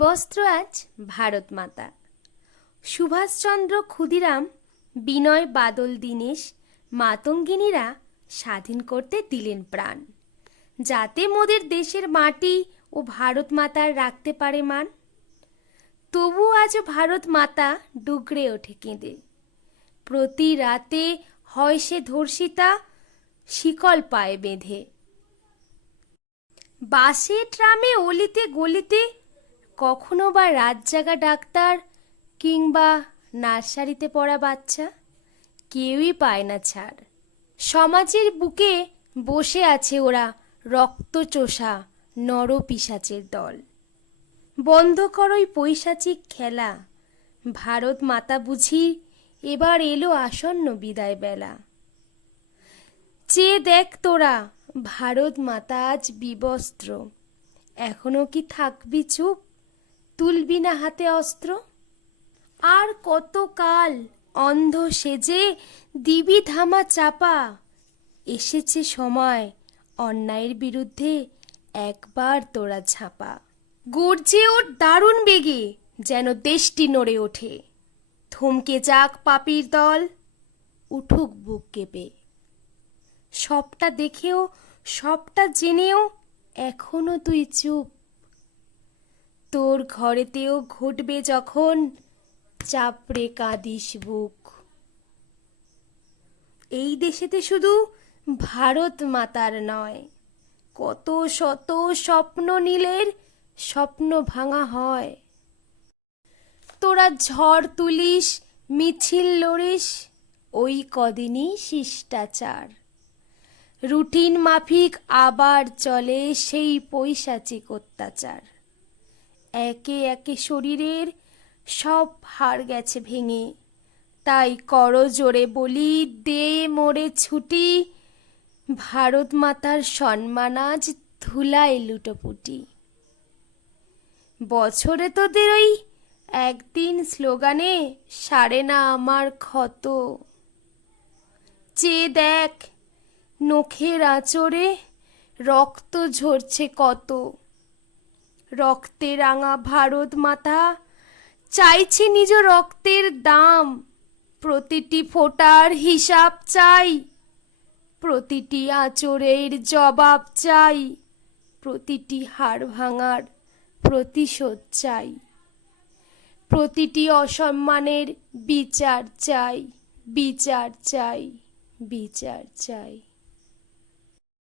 বিবস্ত্র আজ ভারত মাতা। সুভাষচন্দ্র ক্ষুদিরাম, বিনয় বাদল দীনেশ, মাতঙ্গিনীরা স্বাধীন করতে দিলেন প্রাণ, যাতে মোদের দেশের মাটি ও ভারত মাতার রাখতে পারে মান। তবু আজ ভারত মাতা ডুকরে ওঠে কেঁদে, প্রতি রাতে হয় সে ধর্ষিতা, শিকল পায়ে বেঁধে। বাসে ট্রামে অলিতে গলিতে কখনো বা রাত জাগা ডাক্তার কিংবা নার্সারিতে পড়া বাচ্চা, কেউই পায় না ছাড়। সমাজের বুকে বসে আছে ওরা রক্তচোষা নরপিশাচের দল। বন্ধ করোই পৈশাচিক খেলা, ভারত মাতা বুঝি এবার এলো আসন্ন বিদায় বেলা। চেয়ে দেখ তোরা, ভারত মাতা আজ বিবস্ত্র, এখনো কি থাকবি চুপ, তুলবি না হাতে অস্ত্র? আর কতকাল অন্ধ সেজে দিবি ধামা চাপা, এসেছে সময় অন্যায়ের বিরুদ্ধে একবার তোরা ঝাঁপা। গর্জে ওর দারুণ বেগে যেন দেশটি নড়ে ওঠে, থমকে যাক পাপীর দল, উঠুক বুক কেঁপে। সবটা দেখেও সবটা জেনেও এখনো তুই চুপ, তোর ঘরেতেও ঘটবে যখন চাপড়ে কাঁদিস বুক। এই দেশেতে শুধু ভারত মাতার নয়, কত শত স্বপ্ন নীলের স্বপ্ন ভাঙা হয়। তোরা ঝড় তুলিস, মিছিল লড়িস, ওই কদিনই শিষ্টাচার। রুটিন মাফিক আবার চলে সেই পৈশাচিক অত্যাচার। একে একে শরীরের সব হাড় গেছে ভেঙে, তাই করো জোরে বলি, দে মোরে ছুটি, ভারত মাতার সম্মান আজ ধুলায় লুটোপুটি। বছরে তোদের ওই একদিন স্লোগানে সারে না আমার ক্ষত। চেয়ে দেখ নখের আঁচড়ে রক্ত ঝরছে কত, রক্তে রাঙা ভারত মাতা চাইছে নিজ রক্তের দাম। প্রতিটি ফোঁটার হিসাব চাই, প্রতিটি আঁচড়ের জবাব চাই, প্রতিটি হাড় ভাঙার প্রতিশোধ চাই, প্রতিটি অসম্মানের বিচার চাই, বিচার চাই, বিচার চাই।